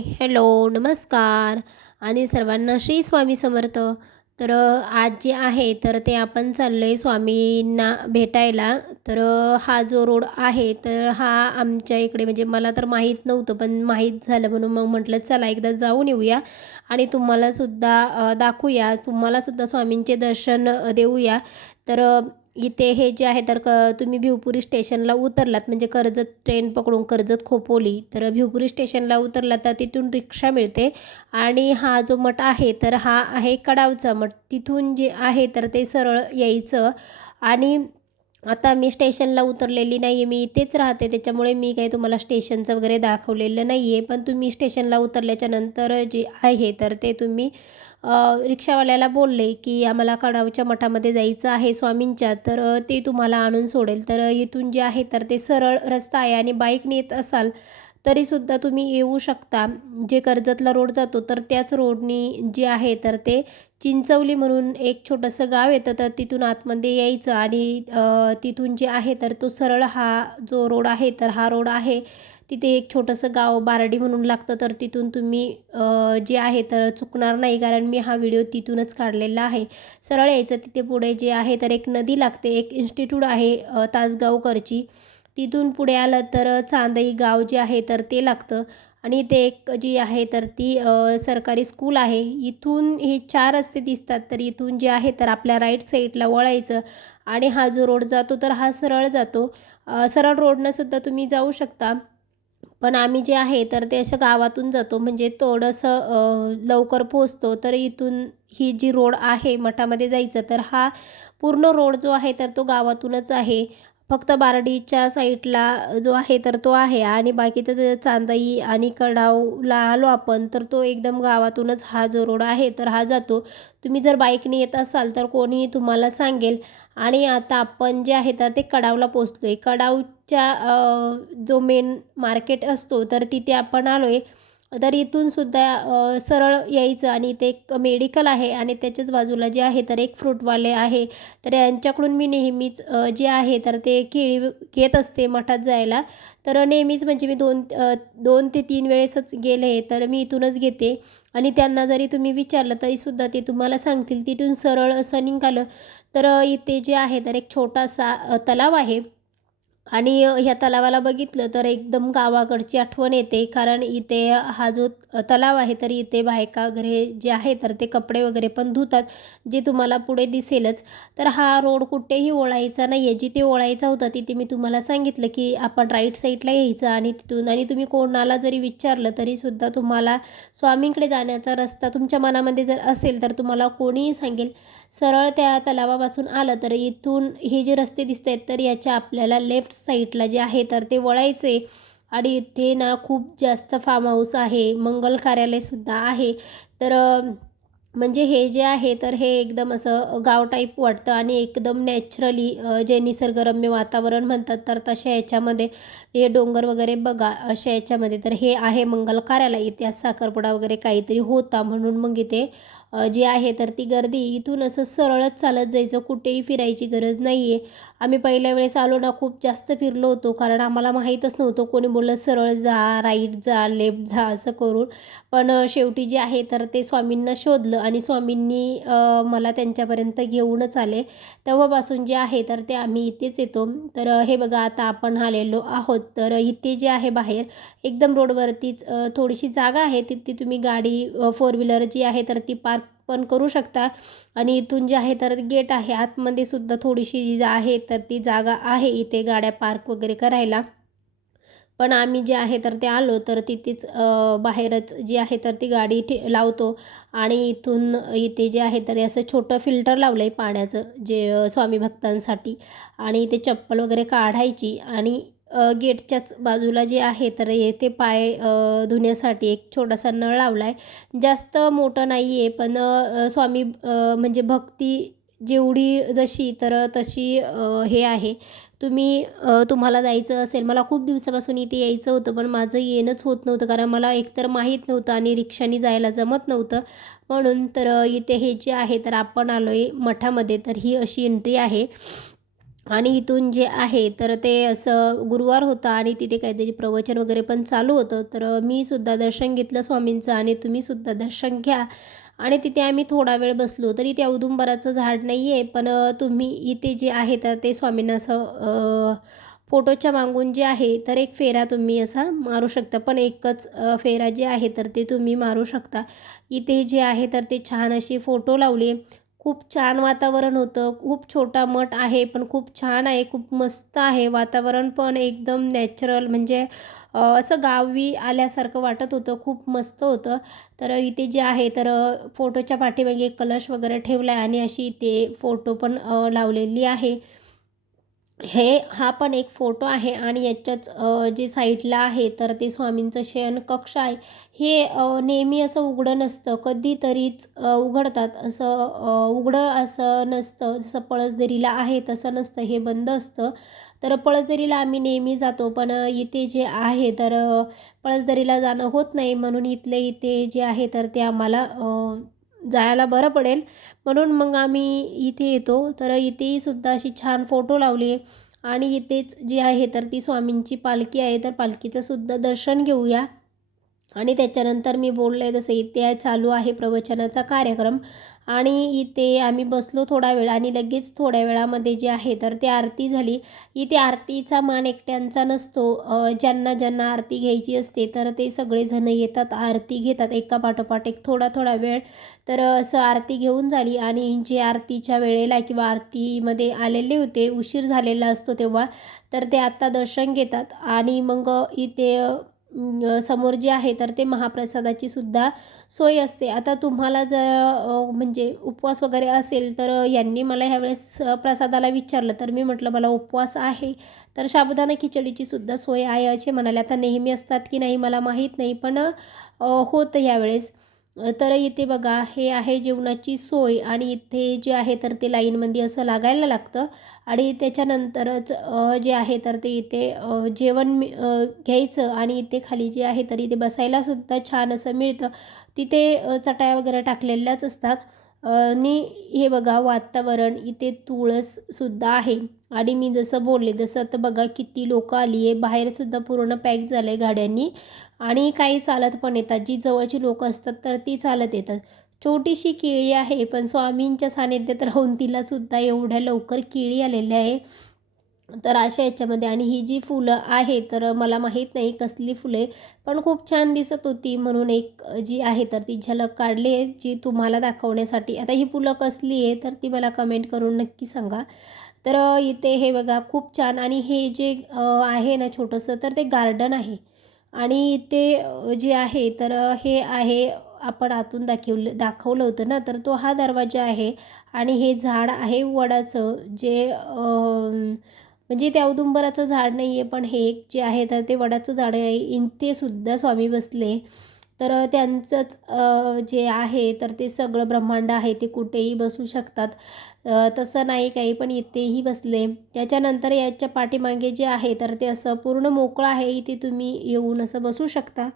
Hello, नमस्कार आणि सर्वांना श्री स्वामी समर्थ. आज जे आहे ते आपण चाललो आहे स्वामींना भेटायला. हा जो रोड आहे हा आमच्या इकडे म्हणजे मला तर माहीत नव्हतं, पण माहीत झालं म्हणून मग म्हटलं चला एकदा जाऊन येऊया आणि तुम्हालासुद्धा दाखवूया, तुम्हालासुद्धा स्वामींचे दर्शन देऊया. इथे हे जे आहे तुम्ही भिवपुरी स्टेशनला उतरलात म्हणजे कर्जत ट्रेन पकडून कर्जत खोपोली भिवपुरी स्टेशनला उतरलात तर तिथून रिक्षा मिळते आणि हा जो मठ आहे हा आहे कडावचा मठ. तिथून जे आहे ते सरळ यायचं. आणि आता मी स्टेशनला उतरलेली नाही आहे, मी इथेच राहते, त्याच्यामुळे मी काही तुम्हाला स्टेशनचं वगैरे दाखवलेलं नाही आहे. पण तुम्ही स्टेशनला उतरल्याच्या नंतर जे आहे ते तुम्ही रिक्षावाल्याला बोलले की आम्हाला कडावच्या मठामध्ये जायचं आहे स्वामींच्या, ते तुम्हाला आणून सोडेल. इथून जे आहे ते सरळ रस्ता आहे आणि बाईकने येत असाल तरीसुद्धा तुम्ही येऊ शकता. जे कर्जतला रोड जातो त्याच रोडनी जे आहे ते चिंचवली म्हणून एक छोटंसं गाव येतं, तिथून आतमध्ये यायचं आणि तिथून जे आहे तो सरळ हा जो रोड आहे हा रोड आहे. तिथे एक छोटंसं गाव बारडी म्हणून लागतं, तिथून तुम्ही जे आहे चुकणार नाही, कारण मी हा व्हिडिओ तिथूनच काढलेला आहे. सरळ यायचं. तिथे पुढे जे आहे एक नदी लागते, एक इन्स्टिट्यूट आहे तासगावकरची. तिथून पुढे आलं चांदई गाव जे आहे ते लागतं आणि इथे एक जी आहे ती सरकारी स्कूल आहे. इथून हे 4 रस्ते दिसतात, इथून जे आहे आपल्या राईट साईडला वळायचं आणि हा जो रोड जातो हा सरळ जातो. सरळ रोडनंसुद्धा तुम्ही जाऊ शकता, पण आम्ही जे आहे ते असं गावातून जातो म्हणजे थोडंसं लवकर पोहोचतो. इथून ही जी रोड आहे मठामध्ये जायचं हा पूर्ण रोड जो आहे तो गावातूनच आहे. फक्त बारडीच्या साईडला जो आहे तो आहे आणि बाकीचं जे चांदई आणि कडावला आलो आपण तो एकदम गावातूनच हा जो रोड आहे हा जातो. तुम्ही जर बाईकने येत असाल तर कोणीही तुम्हाला सांगेल. आणि आता आपण जे आहे ते कडावला पोचलो आहे. कडावच्या जो मेन मार्केट असतो तिथे आपण आलो आहे. इथूनसुद्धा सरळ यायचं आणि इथे एक मेडिकल आहे आणि त्याच्याच बाजूला जे आहे एक फ्रूटवाले आहे. यांच्याकडून मी नेहमीच जे आहे ते केळी घेत असते मठात जायला. नेहमीच म्हणजे मी 2 ते 3 वेळेसच गेले मी इथूनच घेते आणि त्यांना जरी तुम्ही विचारलं तरीसुद्धा ते तुम्हाला सांगतील. तिथून सरळ असं निघालं इथे जे आहे एक छोटासा तलाव आहे आणि ह्या तलावाला बघितलं एकदम गावाकडची आठवण येते, कारण इथे हा जो तलाव आहे इथे बायका वगैरे जे आहे ते कपडे वगैरे पण धुतात, जे तुम्हाला पुढे दिसेलच. हा रोड कुठेही ओळायचा नाही आहे. जिथे ओळायचा होता तिथे मी तुम्हाला सांगितलं की आपण राईट साईडला यायचं आणि तिथून आणि तुम्ही कोणाला जरी विचारलं तरीसुद्धा तुम्हाला स्वामींकडे जाण्याचा रस्ता तुमच्या मनामध्ये जर असेल तर तुम्हाला कोणीही सांगेल. सरळ त्या तलावापासून आलं इथून हे जे रस्ते दिसत आहेत याच्या आपल्याला लेफ्ट साईडला जे आहे ते वळायचे आणि इथे ना खूप जास्त फार्म हाऊस आहे, मंगल कार्यालयसुद्धा आहे. म्हणजे हे जे आहे हे एकदम असं गाव टाईप वाटतं आणि एकदम नॅचरली जे निसर्गरम्य वातावरण म्हणतात तशा याच्यामध्ये हे डोंगर वगैरे बघा अशा याच्यामध्ये हे आहे मंगल कार्यालय. इथे आज साखरपुडा वगैरे काहीतरी होता म्हणून मग इथे जी आहे ती गर्दी. इथून असं सरळच चालत जायचं, कुठेही फिरायची गरज नाही आहे. आम्ही पहिल्या वेळेस आलो ना खूप जास्त फिरलो होतो, कारण आम्हाला माहीतच नव्हतं. कोणी बोललं सरळ जा, राईट जा, लेफ्ट जा असं करून. पण शेवटी जे आहे ते स्वामींना शोधलं आणि स्वामींनी मला त्यांच्यापर्यंत घेऊनच आले. तेव्हापासून जे आहे ते आम्ही इथेच येतो. हे बघा आता आपण आलेलो आहोत. इथे जे आहे बाहेर एकदम रोडवरतीच थोडीशी जागा आहे, तिथे तुम्ही गाडी 4 व्हीलर जी आहे ती पार्क पण करू शकता. आणि इथून जे आहे गेट आहे, आतमध्ये सुद्धा थोडीशी जी आहे ती जागा आहे इथे गाड्या पार्क वगैरे करायला. पण आम्ही जे आहे ते आलो तिथेच बाहेरच जी आहे ती गाडी लावतो आणि इथून इथे जे आहे असं छोटं फिल्टर लावलं आहे पाण्याचं, जे स्वामी भक्तांसाठी. आणि इथे चप्पल वगैरे काढायची आणि गेटच्याच बाजूला जे आहे येथे पाय धुण्यासाठी एक छोटासा नळ लावला आहे. जास्त मोठं नाही आहे, पण स्वामी म्हणजे भक्ती जेवढी जशी तशी हे आहे. तुम्हाला जायचं असेल, मला खूप दिवसापासून इथे यायचं होतं पण माझं येणंच होत नव्हतं, कारण मला एकतर माहीत नव्हतं आणि रिक्षाने जायला जमत नव्हतं म्हणून. इथे हे जे आहे आपण आलो आहे मठामध्ये. ही अशी एंट्री आहे आणि इथून जे आहे तर ते असं गुरुवार होता आणि तिथे काहीतरी प्रवचन वगैरे पण चालू होतं. तर मी सुद्धा दर्शन घेतलं स्वामींचं आणि तुम्हीसुद्धा दर्शन घ्या. आणि तिथे आम्ही थोडा वेळ बसलो. तरी ते औदुंबराचं झाड नाही आहे, पण तुम्ही इथे जे आहे तर ते स्वामींना असं फोटोच्या मागून जे आहे तर एक फेरा तुम्ही असा मारू शकता. पण एकच फेरा जे आहे तर ते तुम्ही मारू शकता. इथे जे आहे तर ते छान अशी फोटो लावले. खूप छान वातावरण होतं. खूप छोटा मठ आहे, पण खूप छान आहे. खूप मस्त आहे. वातावरण पण एकदम नॅचरल म्हणजे असं गावी आल्यासारखं वाटत होतं. खूप मस्त होतं. तर इथे जे आहे तर फोटोच्या पाठीमागे एक कलश वगैरे ठेवला आहे आणि अशी इथे फोटो पण लावलेली आहे. हा पण एक फोटो आहे आणि याच्याच जे साईडला आहे तर ते स्वामींचं शयनकक्ष आहे. हे नेहमी असं उघडं नसतं, कधीतरीच उघडतात. असं उघडं असं नसतं, जसं पळसदरीला आहे तसं नसतं, हे बंद असतं. तर पळसदरीला आम्ही नेहमी जातो, पण इथे जे आहे तर पळसदरीला जाणं होत नाही, म्हणून इथले इथे जे आहे तर ते आम्हाला जायला बरं पडेल, म्हणून मग आम्ही इथे येतो. तर इथेही सुद्धा अशी छान फोटो लावली आहे आणि इथेच जी आहे तर ती स्वामींची पालखी आहे, तर पालखीचं सुद्धा दर्शन घेऊया. आणि त्याच्यानंतर मी बोलले जसं इथे चालू आहे प्रवचनाचा कार्यक्रम आणि इथे आम्ही बसलो थोडा वेळ आणि लगेच थोड्या वेळामध्ये जे आहे तर ती आरती झाली. इथे आरतीचा मान एकट्यांचा नसतो. ज्यांना ज्यांना आरती घ्यायची असते तर ते सगळेजण येतात, आरती घेतात एका पाठोपाठ एक थोडा थोडा वेळ. तर असं आरती घेऊन झाली आणि जे आरतीच्या वेळेला किंवा आरतीमध्ये आलेले होते, उशीर झालेला असतो तेव्हा, तर ते आत्ता दर्शन घेतात आणि मग इथे समोर जे आहे तर ते महाप्रसादाची सुद्धा सोय असते. आता तुम्हाला जर म्हणजे उपवास वगैरे असेल तर यांनी मला ह्यावेळेस प्रसादाला विचारलं तर मी म्हटलं मला उपवास आहे. तर साबुदाणा खिचडीची सुद्धा सोय आहे असे म्हणाले. आता नेहमी असतात की नाही मला माहीत नाही, पण होतं यावेळेस. तर इथे बघा हे आहे जेवणाची सोय आणि इथे जे आहे तर ते लाईनमध्ये असं लागायला लागतं आणि त्याच्यानंतरच जे आहे तर ते इथे जेवण घ्यायचं आणि इथे खाली जे आहे तर इथे बसायलासुद्धा छान असं मिळतं. तिथे चटाया वगैरे टाकलेल्याच असतात. आणि हे बघा वातावरण इथे तुळससुद्धा आहे आणि मी जसं बोलले जसं आता बघा किती लोकं आली आहे. बाहेरसुद्धा पूर्ण पॅक झालं आहे गाड्यांनी आणि काही चालत पण येतात. जी जवळची लोकं असतात तर ती चालत येतात. छोटीशी केळी आहे, पण स्वामींच्या सानिध्यात राहून तिलासुद्धा एवढ्या लवकर केळी आलेल्या आहे. तर अशा ह्याच्यामध्ये आणि ही जी फुलं आहे तर मला माहीत नाही कसली फुले, पण खूप छान दिसत होती म्हणून एक जी आहे तर ती झलक काढली आहे जी तुम्हाला दाखवण्यासाठी. आता ही फुलं कसली आहे तर ती मला कमेंट करून नक्की सांगा. तर इथे हे बघा खूप छान आणि हे जे आहे ना छोटंसं तर ते गार्डन आहे आणि इथे जे आहे तर हे आहे आपण आतून दाखवलं होतं ना, तर तो हा दरवाजा आहे आणि हे झाड आहे वडाचं जे म्हणजे ते औदुंबराचं झाड नाही आहे, पण हे एक जे आहे तर ते वडाचं झाड आहे. इथे सुद्धा स्वामी बसले. तर त्यांचंच जे आहे तर ते सगळं ब्रह्मांड आहे, ते कुठेही बसू शकतात. तसं नाही काही, पण इथेही बसले. त्याच्यानंतर याच्या पाठीमागे जे आहे तर ते असं पूर्ण मोकळं आहे. इथे तुम्ही येऊन असं बसू शकता.